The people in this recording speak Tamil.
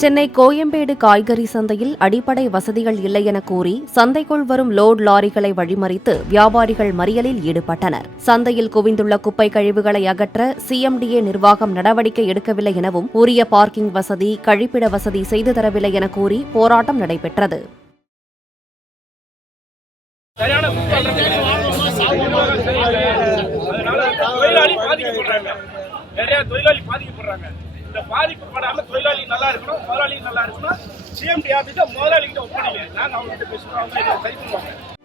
சென்னை கோயம்பேடு காய்கறி சந்தையில் அடிப்படை வசதிகள் இல்லை என கூறி சந்தைக்குள் வரும் லோட் லாரிகளை வழிமறித்து வியாபாரிகள் மறியலில் ஈடுபட்டனர். சந்தையில் குவிந்துள்ள குப்பை கழிவுகளை அகற்ற சிஎம்டிஏ நிர்வாகம் நடவடிக்கை எடுக்கவில்லை எனவும் உரிய பார்க்கிங் வசதி, கழிப்பிட வசதி செய்து தரவில்லை என கூறி போராட்டம் நடைபெற்றது. இந்த பாதிக்கப்படாம தொழிலாளி நல்லா இருக்கணும், முதலாளி நல்லா இருக்கணும். சிஎம்டி ஆபீஸை முதலாளிகிட்ட ஒப்படைங்க. நாங்கள் அவங்க கிட்ட பேசுகிறோம், அவங்க இதை சரி பண்ணுவாங்க.